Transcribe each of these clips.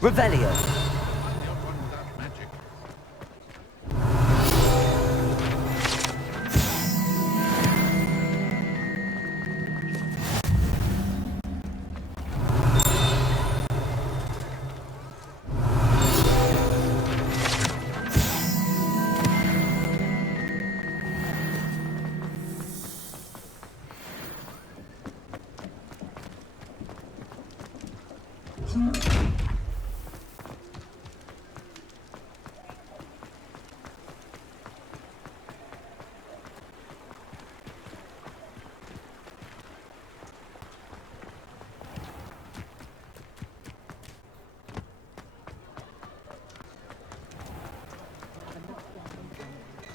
Revelio.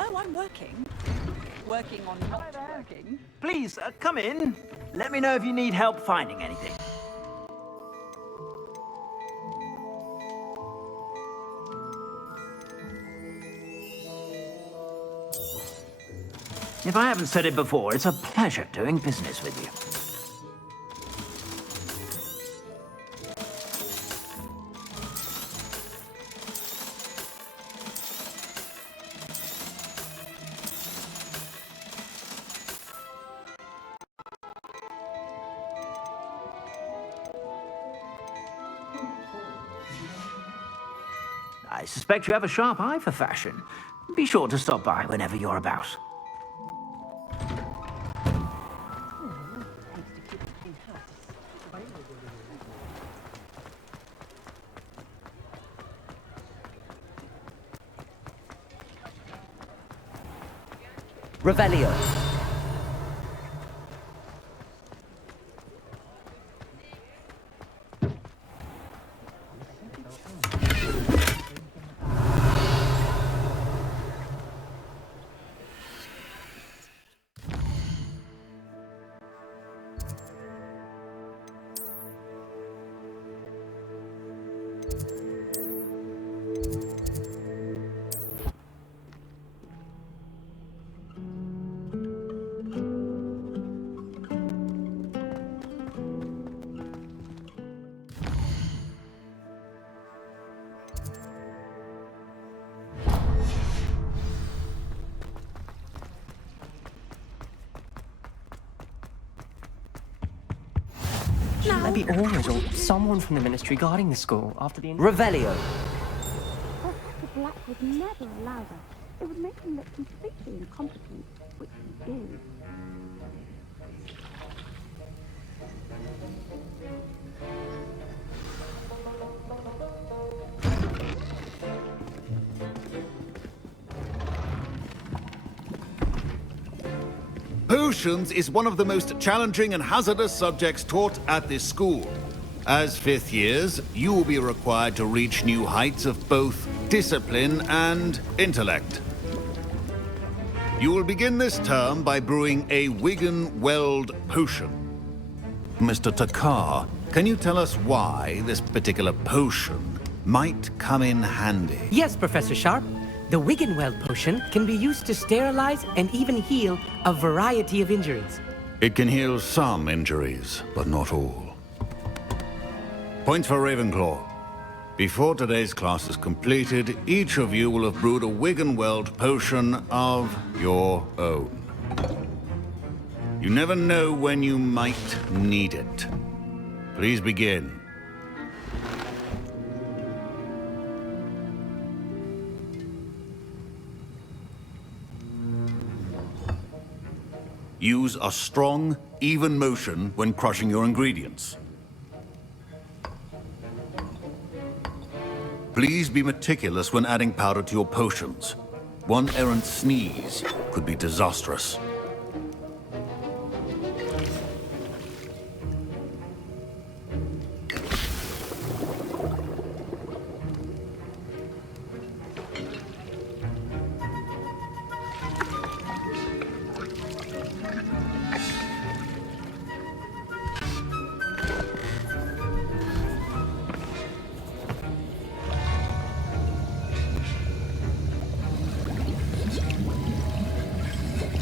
Oh, I'm working. Working on not working. Please, come in. Let me know if you need help finding anything. If I haven't said it before, it's a pleasure doing business with you. I suspect you have a sharp eye for fashion. Be sure to stop by whenever you're about. Revelio. Shouldn't there be orders or someone from the ministry guarding the school after the... Revelio. Professor Black would never allow that. It would make him look completely incompetent, which he is. Potions is one of the most challenging and hazardous subjects taught at this school. As fifth years, you will be required to reach new heights of both discipline and intellect. You will begin this term by brewing a Wigan-Weld potion. Mr. Takar, can you tell us why this particular potion might come in handy? Yes, Professor Sharp. The Wigan-Weld potion can be used to sterilize and even heal a variety of injuries. It can heal some injuries, but not all. Points for Ravenclaw. Before today's class is completed, each of you will have brewed a Wigan-Weld potion of your own. You never know when you might need it. Please begin. Use a strong, even motion when crushing your ingredients. Please be meticulous when adding powder to your potions. One errant sneeze could be disastrous.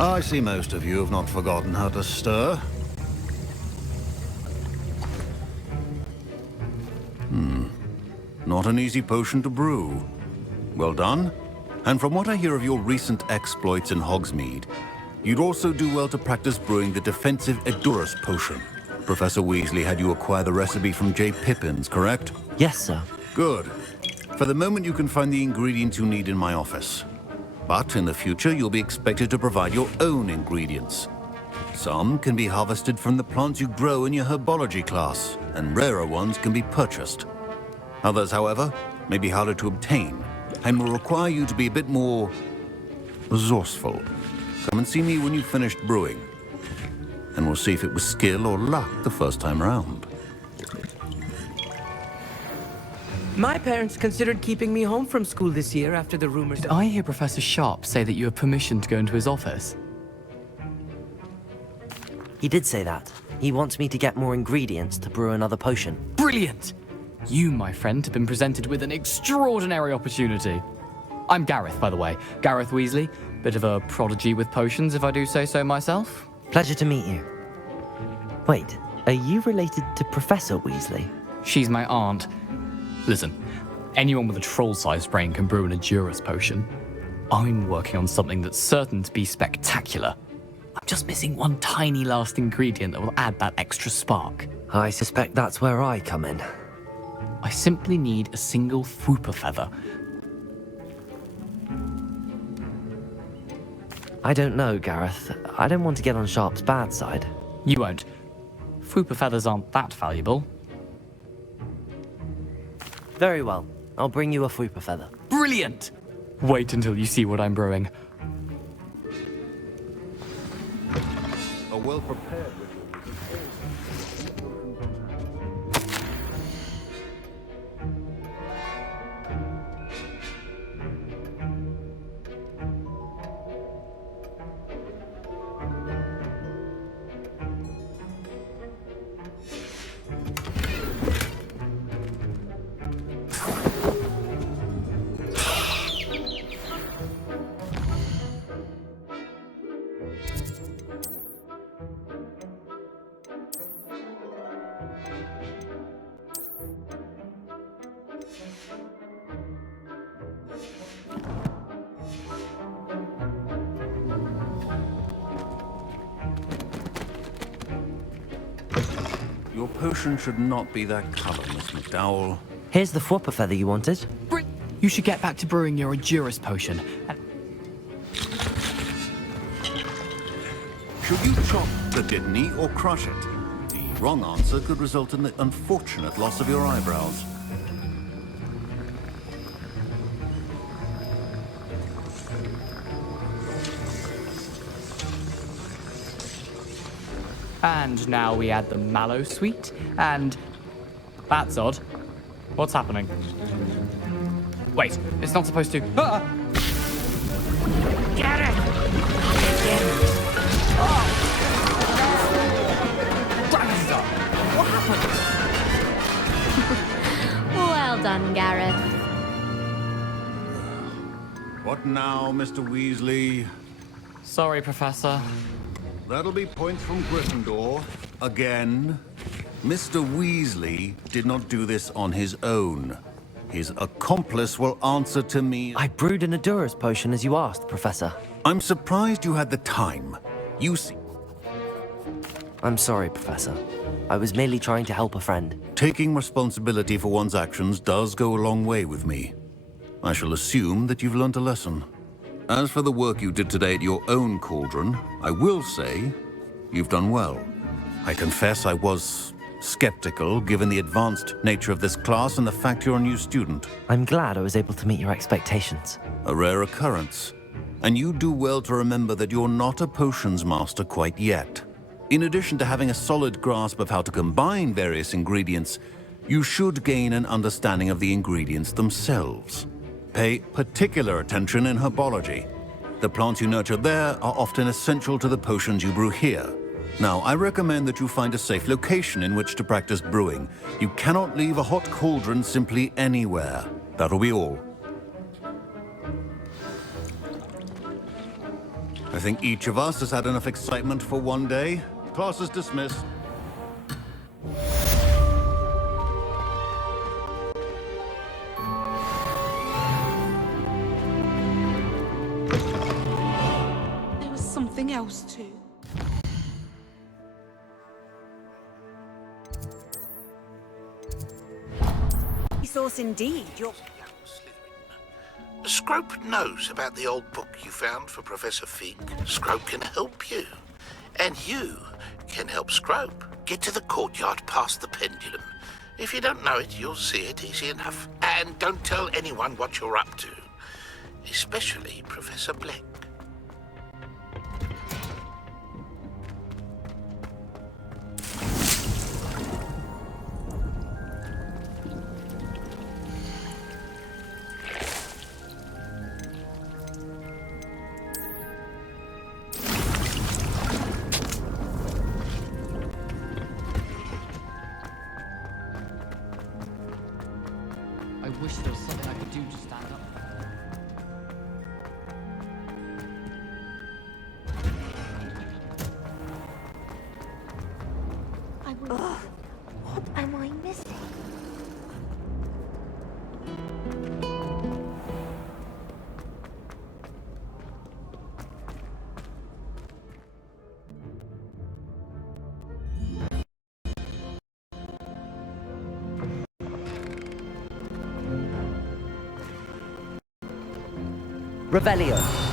I see most of you have not forgotten how to stir. not an easy potion to brew. Well done. And from what I hear of your recent exploits in Hogsmeade, you'd also do well to practice brewing the defensive Edurus potion. Professor Weasley had you acquire the recipe from J. Pippins, correct? Yes, sir. Good. For the moment, you can find the ingredients you need in my office. But in the future, you'll be expected to provide your own ingredients. Some can be harvested from the plants you grow in your herbology class, and rarer ones can be purchased. Others, however, may be harder to obtain, and will require you to be a bit more resourceful. Come and see me when you've finished brewing, and we'll see if it was skill or luck the first time round. My parents considered keeping me home from school this year after the rumors. Did I hear Professor Sharp say that you have permission to go into his office? He did say that. He wants me to get more ingredients to brew another potion. Brilliant! You, my friend, have been presented with an extraordinary opportunity. I'm Gareth, by the way. Gareth Weasley. Bit of a prodigy with potions, if I do say so myself. Pleasure to meet you. Wait, are you related to Professor Weasley? She's my aunt. Listen, anyone with a troll-sized brain can brew an Edurus potion. I'm working on something that's certain to be spectacular. I'm just missing one tiny last ingredient that will add that extra spark. I suspect that's where I come in. I simply need a single Fwooper feather. I don't know, Gareth. I don't want to get on Sharp's bad side. You won't. Fwooper feathers aren't that valuable. Very well. I'll bring you a Fwooper feather. Brilliant! Wait until you see what I'm brewing. A well-prepared Your potion should not be that color, Miss McDowell. Here's the Fwooper feather you wanted. You should get back to brewing your Edurus potion. Should you chop the Didney or crush it? The wrong answer could result in the unfortunate loss of your eyebrows. And now we add the mallow sweet, and... That's odd. What's happening? Wait, it's not supposed to... Ah! Get it! Oh! Dragon's what happened? Well done, Gareth. What now, Mr. Weasley? Sorry, Professor. That'll be points from Gryffindor. Again. Mr. Weasley did not do this on his own. His accomplice will answer to me. I brewed an Edurus potion as you asked, Professor. I'm surprised you had the time. You see... I'm sorry, Professor. I was merely trying to help a friend. Taking responsibility for one's actions does go a long way with me. I shall assume that you've learnt a lesson. As for the work you did today at your own cauldron, I will say you've done well. I confess I was skeptical, given the advanced nature of this class and the fact you're a new student. I'm glad I was able to meet your expectations. A rare occurrence. And you do well to remember that you're not a potions master quite yet. In addition to having a solid grasp of how to combine various ingredients, you should gain an understanding of the ingredients themselves. Pay particular attention in herbology. The plants you nurture there are often essential to the potions you brew here. Now, I recommend that you find a safe location in which to practice brewing. You cannot leave a hot cauldron simply anywhere. That'll be all. I think each of us has had enough excitement for one day. Class is dismissed. something else too. Source indeed. You're Scrope knows about the old book you found for Professor Fig. Scrope can help you. And you can help Scrope. Get to the courtyard past the pendulum. If you don't know it, you'll see it easy enough. And don't tell anyone what you're up to. Especially Professor Black. I wish there was something I could do to stand up. What am I missing? Revelio.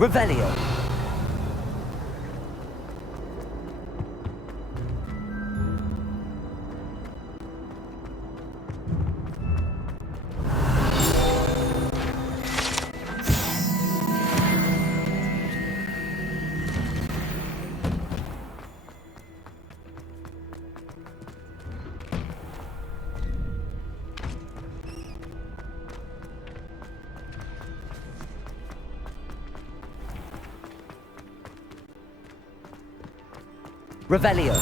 Revelio. Revelio.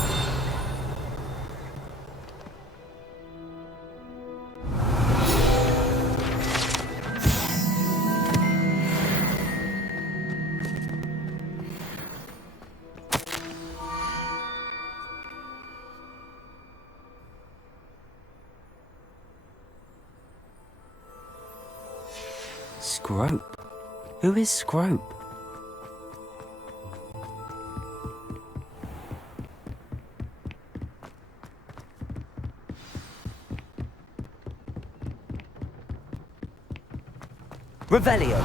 Scrope? Who is Scrope? Revelio.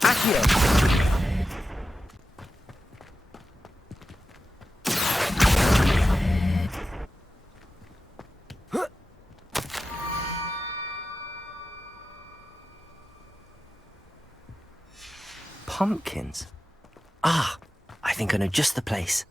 Accio. Pumpkins? Ah, I think I know just the place.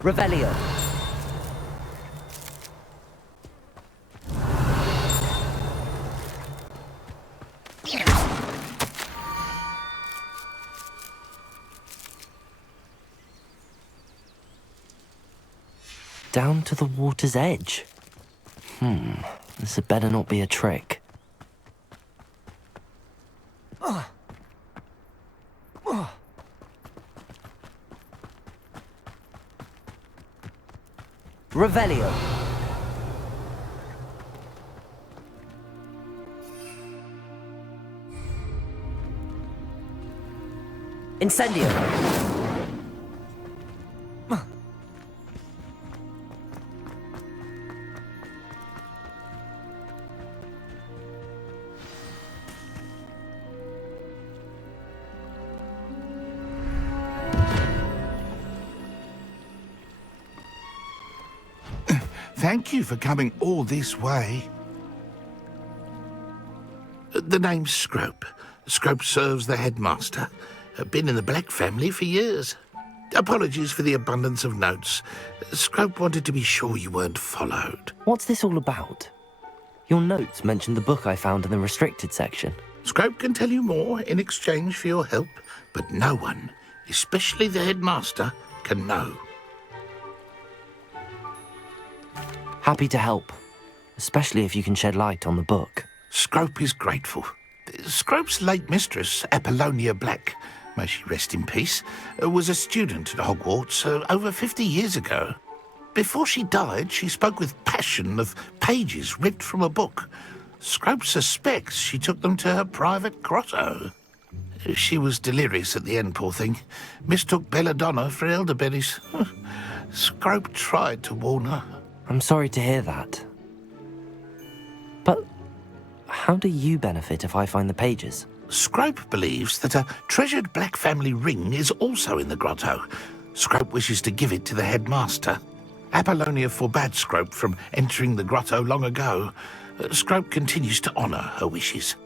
Revelio. Down to the water's edge. This had better not be a trick. Revelio. Incendio. Thank you for coming all this way. The name's Scrope. Scrope serves the headmaster. Been in the Black family for years. Apologies for the abundance of notes. Scrope wanted to be sure you weren't followed. What's this all about? Your notes mentioned the book I found in the restricted section. Scrope can tell you more in exchange for your help, but no one, especially the headmaster, can know. Happy to help, especially if you can shed light on the book. Scrope is grateful. Scrope's late mistress, Apollonia Black, may she rest in peace, was a student at Hogwarts over 50 years ago. Before she died, she spoke with passion of pages ripped from a book. Scrope suspects she took them to her private grotto. She was delirious at the end, poor thing. Mistook belladonna for elderberries. Scrope tried to warn her. I'm sorry to hear that. But how do you benefit if I find the pages? Scrope believes that a treasured Black family ring is also in the grotto. Scrope wishes to give it to the headmaster. Apollonia forbade Scrope from entering the grotto long ago. Scrope continues to honour her wishes.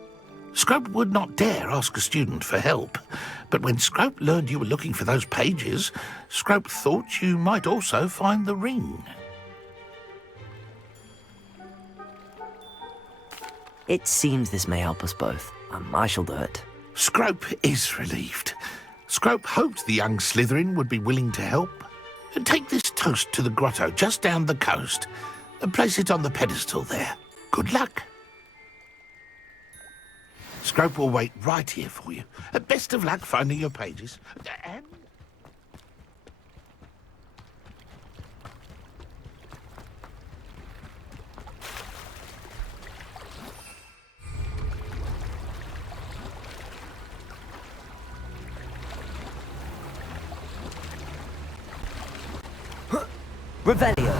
Scrope would not dare ask a student for help, but when Scrope learned you were looking for those pages, Scrope thought you might also find the ring. It seems this may help us both. I shall do it. Scrope is relieved. Scrope hoped the young Slytherin would be willing to help. Take this toast to the grotto just down the coast and place it on the pedestal there. Good luck. Scrope will wait right here for you. Best of luck finding your pages. And... Revelio.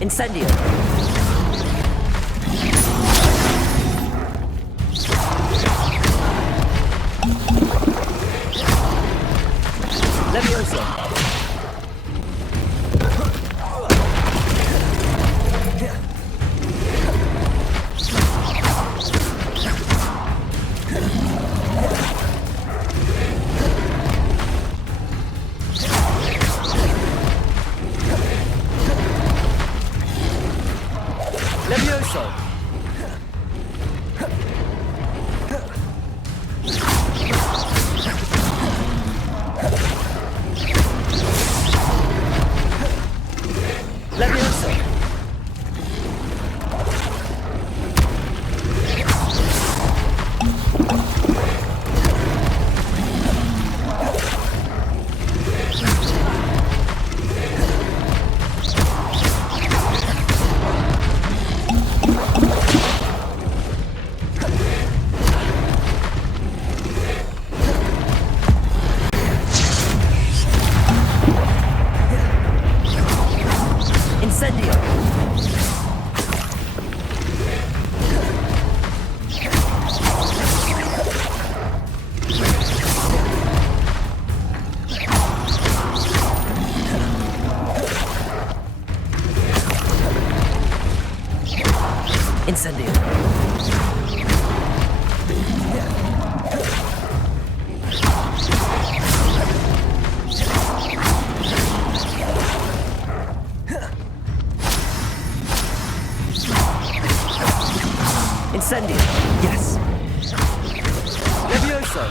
Incendio. Levioso. Levioso. Levioso. Incendio. Incendio. Incendio. Yes. Levioso.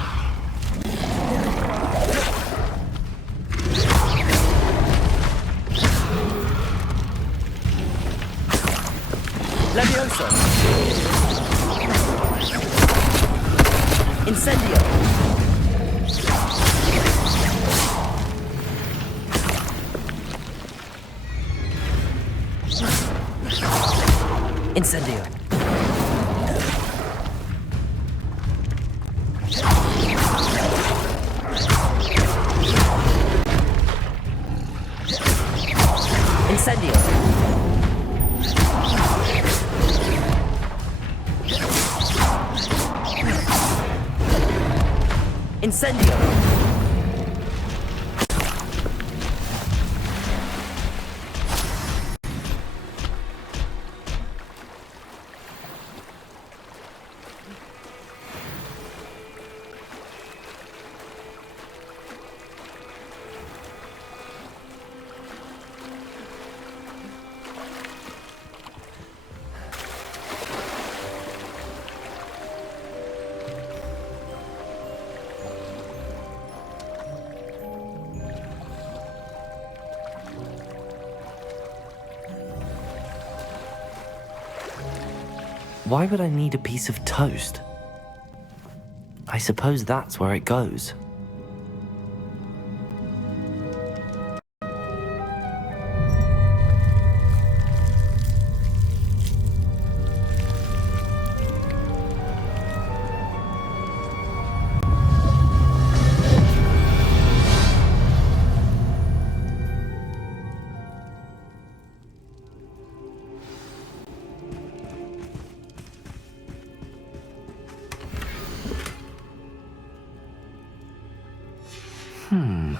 Levioso! Incendio! Incendio! Incendio! Incendio! Why would I need a piece of toast? I suppose that's where it goes.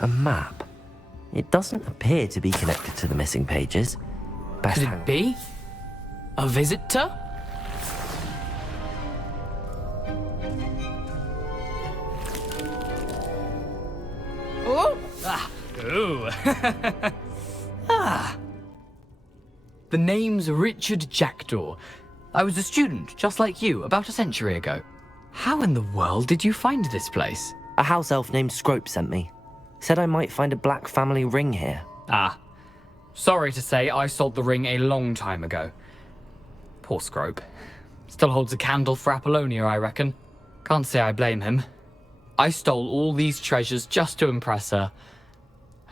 A map. It doesn't appear to be connected to the missing pages. Best Could hang- it be? A visitor? Oh! Ah! Ooh! Ah! The name's Richard Jackdaw. I was a student, just like you, about a century ago. How in the world did you find this place? A house elf named Scrope sent me. Said I might find a black family ring here. Ah. Sorry to say, I sold the ring a long time ago. Poor Scrope. Still holds a candle for Apollonia, I reckon. Can't say I blame him. I stole all these treasures just to impress her.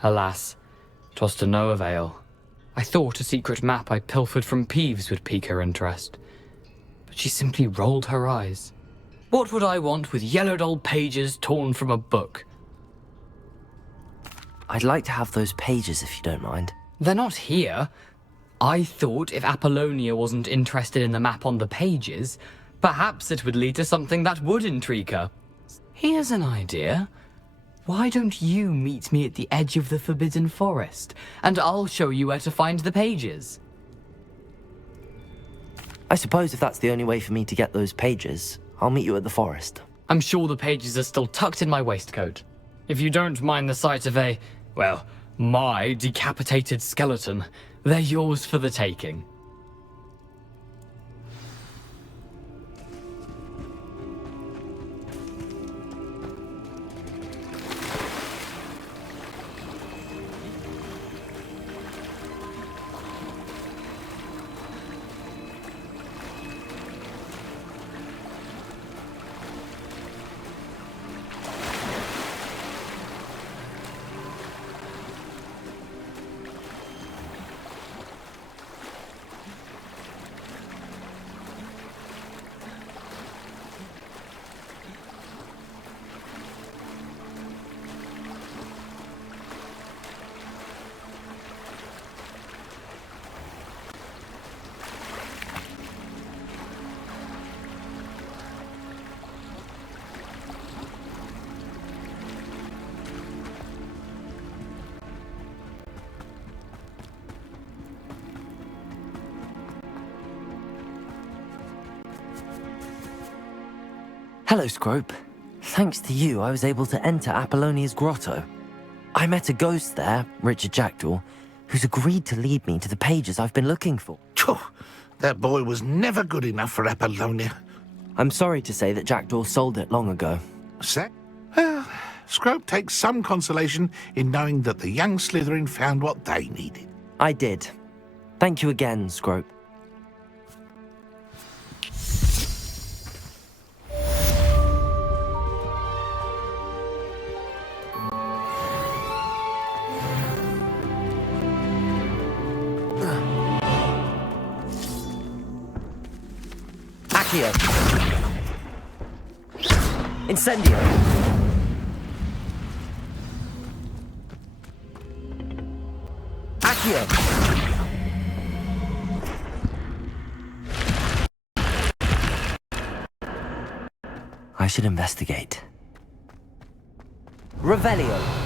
Alas, 'twas to no avail. I thought a secret map I pilfered from Peeves would pique her interest. But she simply rolled her eyes. What would I want with yellowed old pages torn from a book? I'd like to have those pages if you don't mind. They're not here. I thought if Apollonia wasn't interested in the map on the pages, perhaps it would lead to something that would intrigue her. Here's an idea. Why don't you meet me at the edge of the Forbidden Forest, and I'll show you where to find the pages? I suppose if that's the only way for me to get those pages, I'll meet you at the forest. I'm sure the pages are still tucked in my waistcoat. If you don't mind the sight of my decapitated skeleton, they're yours for the taking. Hello, Scrope. Thanks to you, I was able to enter Apollonia's grotto. I met a ghost there, Richard Jackdaw, who's agreed to lead me to the pages I've been looking for. Phew, that boy was never good enough for Apollonia. I'm sorry to say that Jackdaw sold it long ago. Sec? Well, Scrope takes some consolation in knowing that the young Slytherin found what they needed. I did. Thank you again, Scrope. Accio. Incendio. Accio. I should investigate. Revelio.